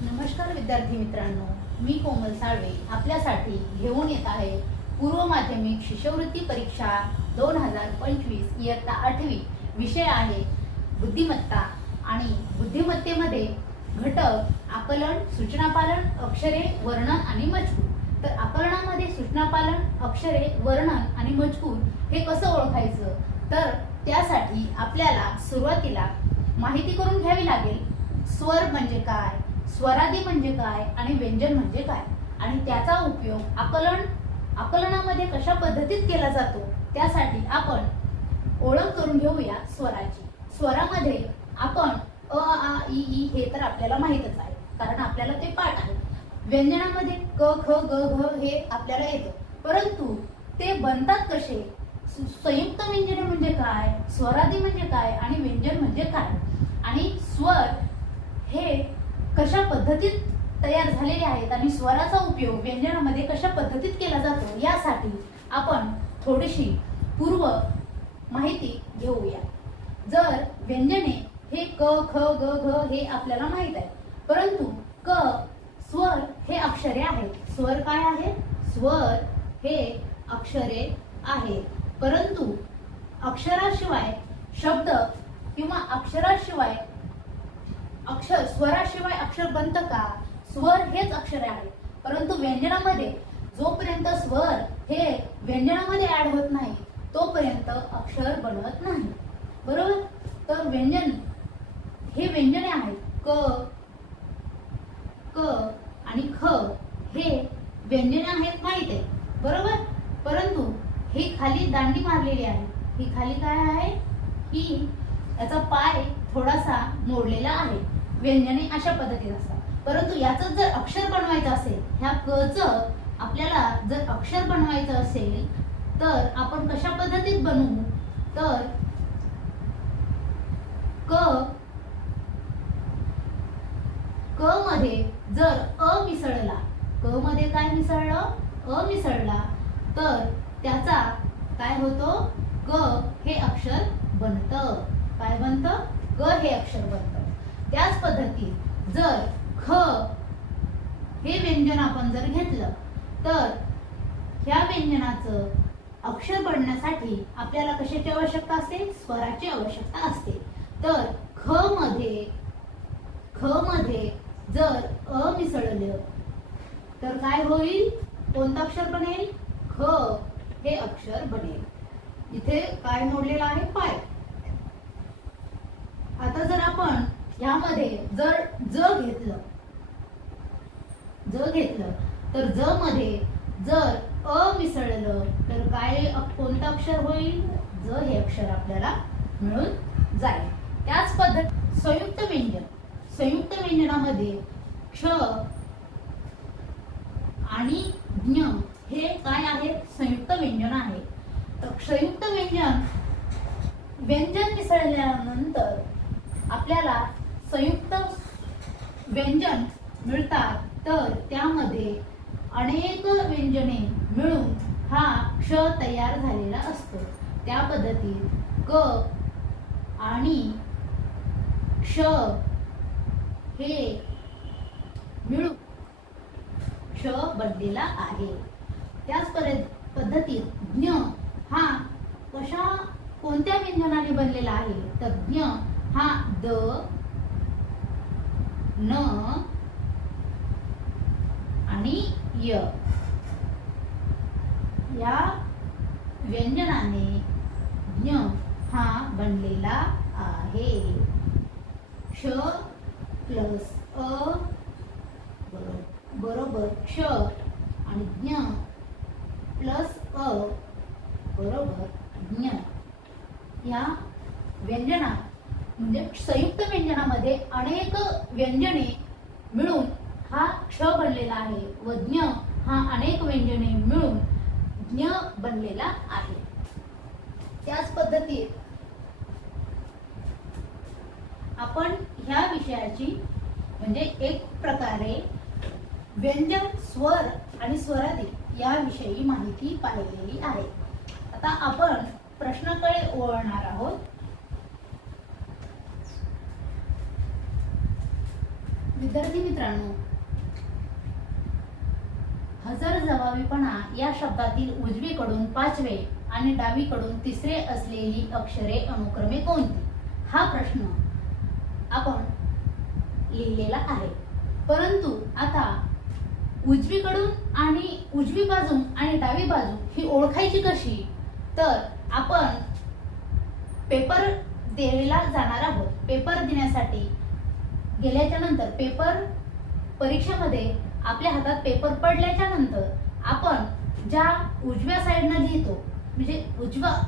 नमस्कार विद्यार्थी मित्रांनो, मी कोमल साळवे आपल्यासाठी घेऊन येत आहे पूर्व माध्यमिक शिष्यवृत्ती परीक्षा 2025 इयत्ता 8वी. विषय आहे बुद्धिमत्ता आणि बुद्धिमत्तेमध्ये घटक आकलन, सूचनापालन, अक्षरे, वर्णन आणि मजकूर. तर आकलनामध्ये सूचनापालन, अक्षरे, वर्णन आणि मजकूर हे कसं ओळखायचं, तर त्यासाठी आपल्याला सुरुवातीला माहिती करून घ्यावी लागेल. स्वर म्हणजे काय, स्वरादी म्हणजे काय आणि व्यंजन म्हणजे काय आणि त्याचा उपयोग आकलनामध्ये कशा पद्धतीत केला जातो, त्यासाठी आपण ओळख करून घेऊया स्वराची. स्वरामध्ये आपण अ, आ, इ, ई हे तर आपल्याला माहीतच आहे, कारण आपल्याला ते पाठ आहे. व्यंजनामध्ये क, ख, ग, घ हे आपल्याला येतं, परंतु ते बनतात कसे, संयुक्त व्यंजन म्हणजे काय, स्वरादी म्हणजे काय आणि व्यंजन म्हणजे काय आणि स्वर हे कशा पद्धतीत तयार झालेले आहेत आणि स्वराचा उपयोग व्यंजनामध्ये कशा पद्धतीत केला जातो, यासाठी आपण थोडीशी पूर्व माहिती घेऊया. जर व्यंजने हे क, ख, ग, घ हे आपल्याला माहित आहे, परंतु क स्वर हे अक्षरे आहेत. स्वर काय आहे, स्वर हे अक्षरे आहेत, परंतु अक्षराशिवाय शब्द किंवा अक्षराशिवाय अक्षर, स्वराशिवाय अक्षर बनतं का, स्वर हेच अक्षरे आहेत. परंतु व्यंजनामध्ये जोपर्यंत स्वर हे व्यंजनामध्ये ऍड होत नाही तोपर्यंत अक्षर बनत नाही, बरोबर. तर व्यंजन हे व्यंजने आहेत क, क आणि ख हे व्यंजने आहेत, माहित आहे, बरोबर. परंतु हे खाली दांडी मारलेली आहे, ही खाली काय आहे, ही याचा पाय थोडासा मोडलेला आहे. व्यंजने अशा पद्धतीत असतात, परंतु याचं जर अक्षर बनवायचं असेल, ह्या क च आपल्याला जर अक्षर बनवायचं असेल तर आपण कशा पद्धतीत बनवू, तर क मध्ये जर अ मिसळला, क मध्ये काय मिसळलं, अ मिसळला, तर त्याचा काय होतो, क हे अक्षर बनतं. काय बनतं, क हे अक्षर बनतं. त्याच पद्धतीत जर ख हे व्यंजन आपण जर घेतलं तर ह्या व्यंजनाचं अक्षर बनण्यासाठी आपल्याला कशाची आवश्यकता असते, स्वराची आवश्यकता असते. तर ख मध्ये जर अ मिसळलं तर काय होईल, कोणतं अक्षर बनेल, ख हे अक्षर बनेल. इथे काय मोडलेला आहे, पाय. आता जर आपण यामध्ये जर ज घेतलं तर ज मध्ये जर अ मिसळलं तर काय, कोणतं अक्षर होईल, ज हे अक्षर आपल्याला मिळून जाईल. त्याच पद्धत संयुक्त व्यंजनामध्ये क्ष आणि ज्ञ हे काय आहे, संयुक्त व्यंजन आहे. तर संयुक्त व्यंजन मिसळल्यानंतर आपल्याला संयुक्त व्यंजन मिळतात, तर त्यामध्ये अनेक व्यंजने मिळून हा क्ष तयार झालेला असतो. त्या पद्धतीत क आणि क्ष हे मिळून क्ष बनलेला आहे. त्याच पद्धतीत ज्ञ हा कोणत्या व्यंजनाने बनलेला आहे, तर ज्ञ हा द, न आणि य या व्यंजनाने ज्ञ हा बनलेला आहे. क्ष प्लस अ बरोबर क्ष आणि ज्ञ प्लस अ बरोबर ज्ञ. या व्यंजना म्हणजे संयुक्त व्यंजनामध्ये अनेक व्यंजने मिळून हा क्ष बनलेला आहे व ज्ञ हा अनेक व्यंजने मिळून ज्ञ बनलेला आहे. त्याच पद्धतीत आपण ह्या विषयाची म्हणजे एक प्रकारे व्यंजन, स्वर आणि स्वरादी याविषयी माहिती पाहिलेली आहे. आता आपण प्रश्नाकडे वळणार आहोत. विद्यार्थी मित्रांनो, हजरजबाबीपणा या शब्दातील उजवीकडून 5वे आणि डावीकडून 3रे असलेली अक्षरे अनुक्रमे कोणती? हा प्रश्न आपण लिहिलेला आहे. परंतु आता उजवीकडून आणि उजवी बाजू आणि डावी बाजू ही ओळखायची कशी? तर आपण पेपर द्यायला जाणार आहोत. पेपर देण्यासाठी गेल्याच्या नंतर पेपर परीक्षेमध्ये आपल्या हातात पेपर पडल्याच्या नंतर आपण ज्या उजव्या साईडनं लिहितो, म्हणजे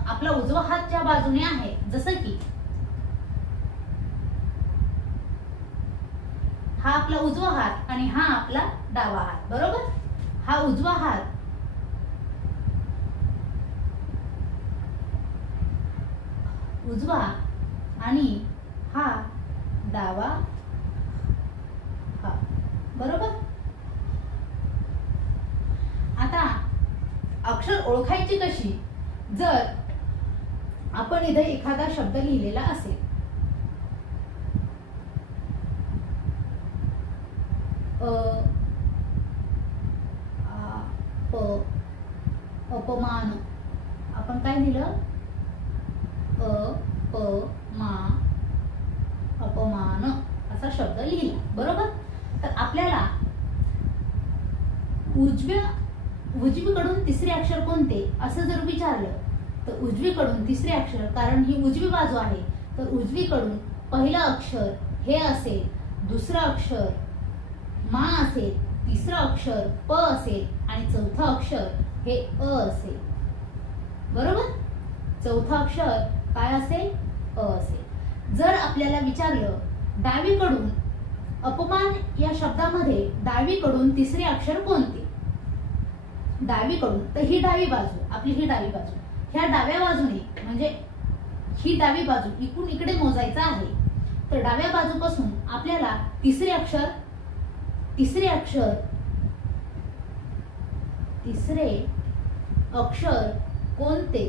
आपला उजवा हात ज्या बाजूने आहे, जसं की हा आपला उजवा हात आणि हा आपला डावा हात, बरोबर? हा उजवा हात उजवा आणि हा डावा हात, बरोबर? आता अक्षर ओळखायची कशी? जर आपण इथे एखादा शब्द लिहिलेला असेल, अपमान, आपण काय लिहिलं? अपमान असा शब्द लिहिला, बरोबर? तर आपल्याला उजवीकडून 3रे अक्षर कोणते असं जर विचारलं तर उजवीकडून 3रे अक्षर, कारण ही उजवी बाजू आहे, तर उजवीकडून पहिलं अक्षर हे असेल, दुसरं अक्षर मा असेल, तिसरं अक्षर प असेल आणि चौथं अक्षर हे अ असेल, बरोबर? चौथं अक्षर काय असेल? अ असेल. जर आपल्याला विचारलं डावीकडून अपमान या शब्दामध्ये डावीकडून 3रे अक्षर कोणते? डावीकडून, तर ही डावी बाजू, आपली ही डावी बाजू, ह्या डाव्या बाजूने म्हणजे ही डावी बाजू इकडून इकडे मोजायचं आहे. तर डाव्या बाजूपासून आपल्याला 3रे अक्षर कोणते?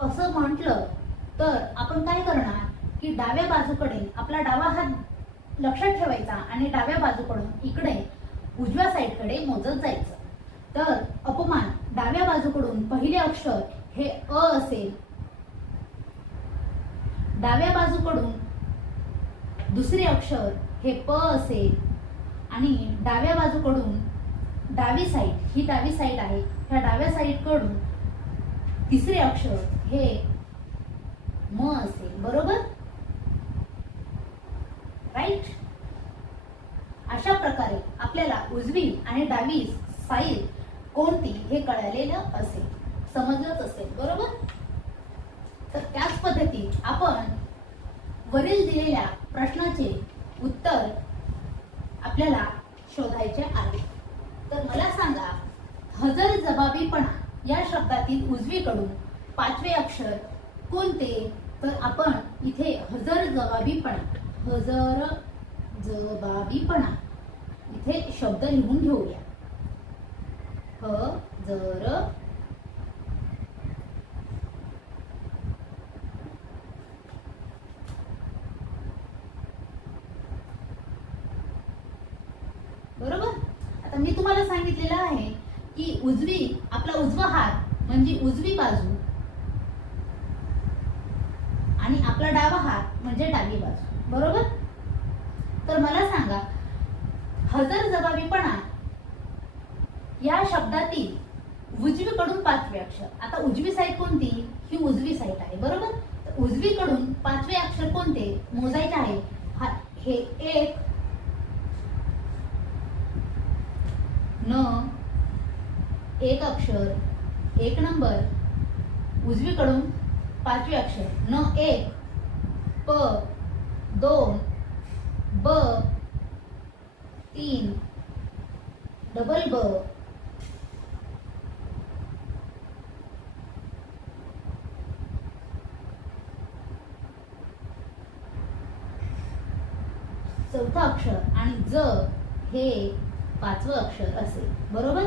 असं म्हटलं तर आपण काय करणार की डाव्या बाजूकडे आपला डावा हात लक्षात ठेवायचा आणि डाव्या बाजूकडून इकडे उजव्या साईडकडे मोजत जायचं. तर अपमान डाव्या बाजूकडून पहिले अक्षर हे अ असेल, डाव्या बाजूकडून दुसरे अक्षर हे प असेल आणि डाव्या बाजूकडून डावी साईड, ही डावी साईड आहे, ह्या डाव्या साईडकडून 3रे अक्षर हे म असेल, बरोबर? राईट. अशा प्रकारे आपल्याला उजवी आणि डावी साईड कोणती हे कळलेलं असेल, समजलंच असेल, बरोबर? तर त्याच पद्धतीत आपण वरील दिलेल्या प्रश्नाचे उत्तर आपल्याला शोधायचे आहे. तर मला सांगा, हजरजबाबीपणा या शब्दातील उजवीकडून 5वे अक्षर कोणते? तर आपण इथे हजरजबाबीपणा इथे शब्द लिहून घेऊया. बरोबर? आता मी तुम्हाला सांगितलेलं आहे की आपला उजवा हात म्हणजे उजवी बाजू आणि आपला डावा हात म्हणजे डावी बाजू, बरोबर? तर मला सांगा, हजरजबाबीपणा या शब्दातील उजवीकडून 5वे अक्षर, आता उजवी साईड कोणती? ही उजवी साईड आहे, बरोबर? तर उजवीकडून 5वे अक्षर कोणते मोजायचे आहे? हे एक अक्षर, 1 नंबर, उजवीकडून 5वे अक्षर न 1, प, 2, ब, 3, डबल ब, चौथा अक्षर आणि ज हे 5वं अक्षर असेल, बरोबर?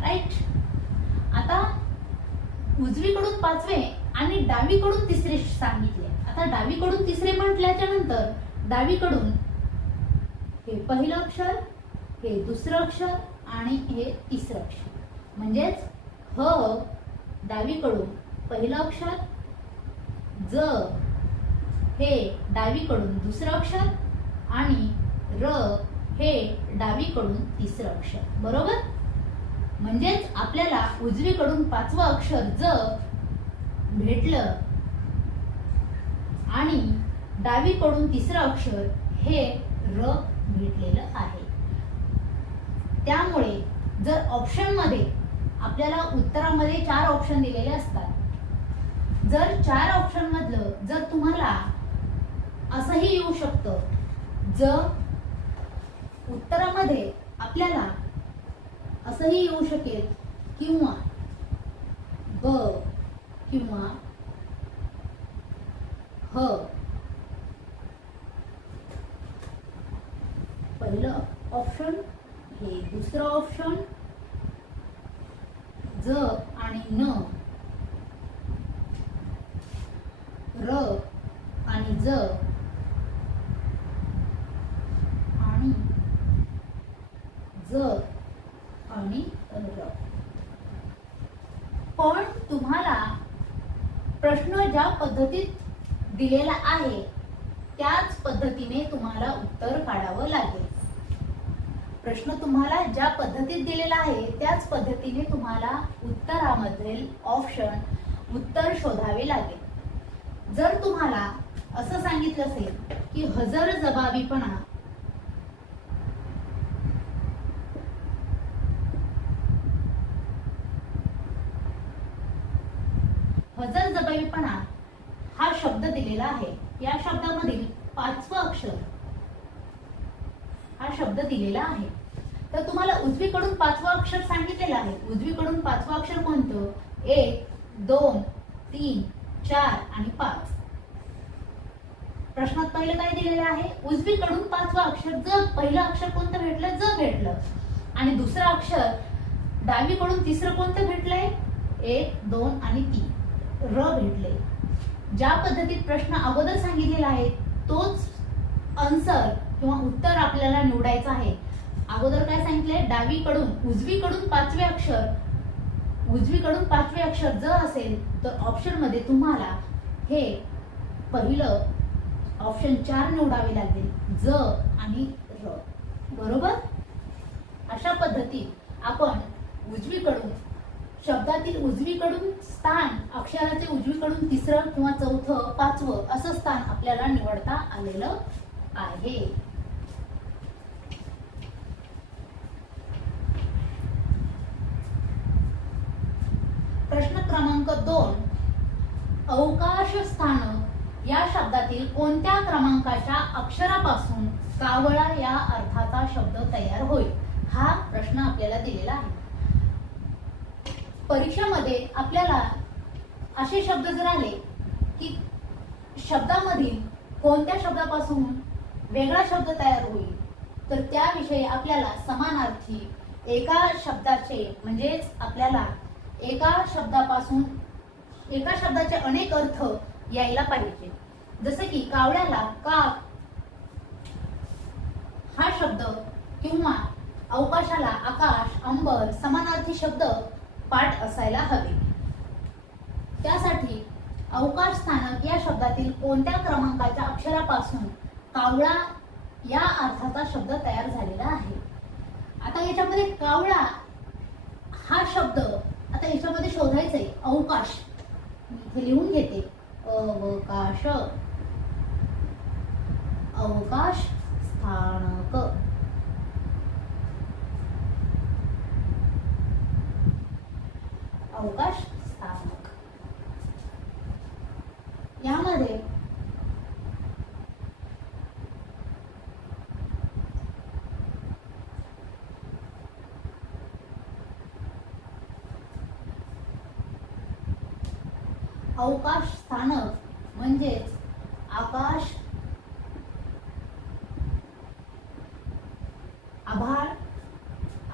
राईट. आता उजवीकडून 5वे आणि डावीकडून तिसरे सांगितले. आता डावीकडून तिसरे म्हटल्याच्या नंतर डावीकडून हे पहिलं अक्षर, हे दुसरं अक्षर आणि हे तिसरं अक्षर. म्हणजेच ह डावीकडून पहिलं अक्षर, ज हे डावीकडून दुसरं अक्षर आणि र हे डावीकडून तिसरं अक्षर. बरोबर. म्हणजेच आपल्याला उजवीकडून पाचवं अक्षर ज भेटलं आणि डावीकडून तिसरं अक्षर हे र भेटलेलं आहे. त्यामुळे जर ऑप्शन मध्ये आपल्याला उत्तरामध्ये 4 ऑप्शन दिलेले असतात, जर 4 ऑप्शन मधलं जर तुम्हाला असंही येऊ शकतं, जर उत्तरामध्ये आपल्याला असंही येऊ शकेल किंवा ब किंवा ह. पहिलं ऑप्शन, हे दुसरं ऑप्शन, ज आणि न, र आणि ज आणि ज आणि र. पण तुम्हाला प्रश्न ज्या पद्धतीत दिलेला आहे त्याच पद्धतीने तुम्हाला उत्तर काढावं लागेल. प्रश्न तुम्हाला ज्या पद्धतीत दिलेला आहे त्याच पद्धतीने तुम्हाला उत्तरामधील ऑप्शन उत्तर शोधावे लागेल. जर तुम्हाला असं सांगितलं असेल की हजरजबाबीपणा हा शब्द दिलेला आहे, या शब्दामधील 5वं अक्षर हा शब्द दिलेला आहे, तर तुम्हाला उजवीकडून 5वं अक्षर सांगितलेलं आहे. उजवीकडून 5वं अक्षर कोणतं? 1, 2, 3, 4 आणि 5. प्रश्नात पहिलं काय दिलेलं आहे? उजवीकडून 5वं अक्षर ज. पहिलं अक्षर कोणतं भेटलं? ज भेटलं. आणि दुसरं अक्षर डावीकडून तिसरं कोणतं भेटलंय? 1, 2 आणि 3 र भेटले. ज्या पद्धतीत प्रश्न अगोदर सांगितलेला आहे तोच आन्सर किंवा उत्तर आपल्याला निवडायचं आहे. अगोदर काय सांगितलंय? डावीकडून उजवीकडून 5वे अक्षर ज असेल तर ऑप्शन मध्ये तुम्हाला हे पहिलं ऑप्शन 4 निवडावे लागेल, ज आणि र. बरोबर. अशा पद्धतीत आपण उजवीकडून शब्दातील उजवीकडून स्थान, अक्षराचे उजवीकडून तिसरं किंवा चौथं, 5वं असं स्थान आपल्याला निवडता आलेलं आहे. प्रश्न क्रमांक 2. अवकाश स्थान या शब्दातील कोणत्या क्रमांकाच्या अक्षरापासून कावळा या अर्थाचा शब्द तयार होईल? हा प्रश्न आपल्याला दिलेला आहे. परीक्षेमध्ये आपल्याला असे शब्द जर आले की शब्दामधील कोणत्या शब्दापासून वेगळा शब्द तयार होईल तर त्याविषयी आपल्याला समानार्थी एका शब्दाचे, म्हणजेच आपल्याला एका शब्दाचे अनेक अर्थ यायला पाहिजे. जसे की कावळ्याला काक हा शब्द किंवा अवकाशाला आकाश, अंबर समानार्थी शब्द पाठ असायला हवे. त्यासाठी अवकाश स्थानक या शब्दातील कोणत्या क्रमांकाच्या अक्षरापासून कावळा या अर्थाचा शब्द तयार झालेला आहे. आता याच्यामध्ये कावळा हा शब्द आता याच्यामध्ये शोधायचा आहे. अवकाश इथे लिहून घेते. अवकाश स्थानक. अवकाश स्थानक यामध्ये अवकाश स्थानक म्हणजेच आकाश, आभाळ,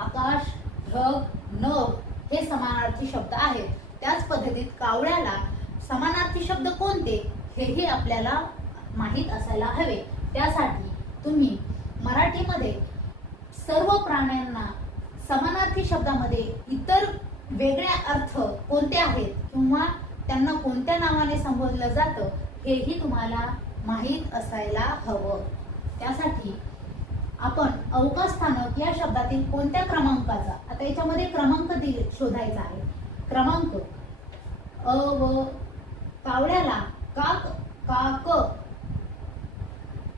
आकाश, ढग, नभ हे समानार्थी शब्द आहेत. त्याच पद्धतीत कावळ्याला समानार्थी शब्द कोणते हेही आपल्याला माहीत असायला हवे. त्यासाठी तुम्ही मराठीमध्ये सर्व प्राण्यांना समानार्थी शब्दामध्ये इतर वेगळे अर्थ कोणते आहेत किंवा त्यांना कोणत्या नावाने संबोधलं जातं हेही तुम्हाला माहीत असायला हवं. त्यासाठी आपण अवकाश स्थानक या शब्दातील कोणत्या क्रमांकाचा, आता याच्यामध्ये क्रमांक शोधायचा आहे. क्रमांक अ व कावळ्याला काक काक,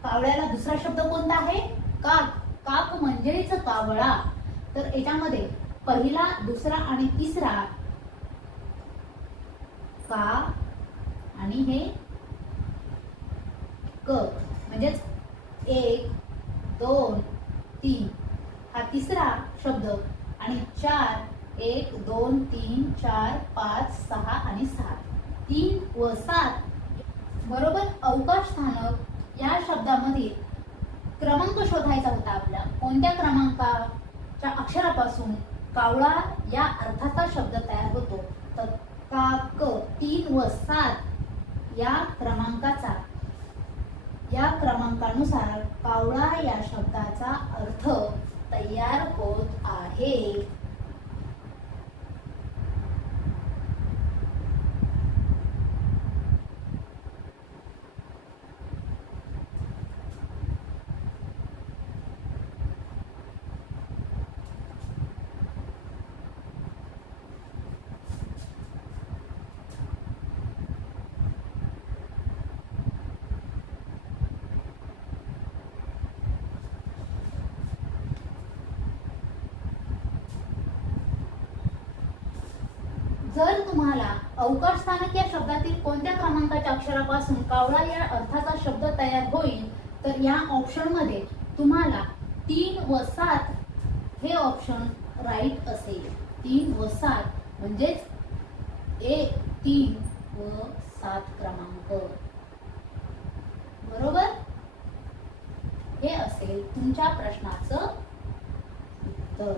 कावळ्याला दुसरा शब्द कोणता आहे? काक. काक म्हणजेच कावळा. तर याच्यामध्ये पहिला, दुसरा आणि तिसरा का आणि हे क म्हणजेच 1 2 3 हा तिसरा शब्द आणि 4 1 2 3 4 5 6 आणि 7 3 व 7 बरोबर. अवकाश स्थानक या शब्दामध्ये क्रमांक शोधायचा होता आपला. कोणत्या क्रमांकाच्या अक्षरापासून कावळा या अर्थाचा शब्द तयार होतो? तर काक 3 व 7 या क्रमांकानुसार कावळा या शब्दाचा अर्थ तयार होत आहे. जर तुम्हाला अवकाश स्थानक या शब्दातील कोणत्या क्रमांकाच्या अक्षरापासून कावळा या अर्थाचा शब्द तयार होईल तर या ऑप्शन मध्ये तुम्हाला 3 व 7 हे ऑप्शन राईट असेल. 3 व 7 म्हणजेच 1 3 व 7 क्रमांक बरोबर. हे असेल तुमच्या प्रश्नाचं उत्तर.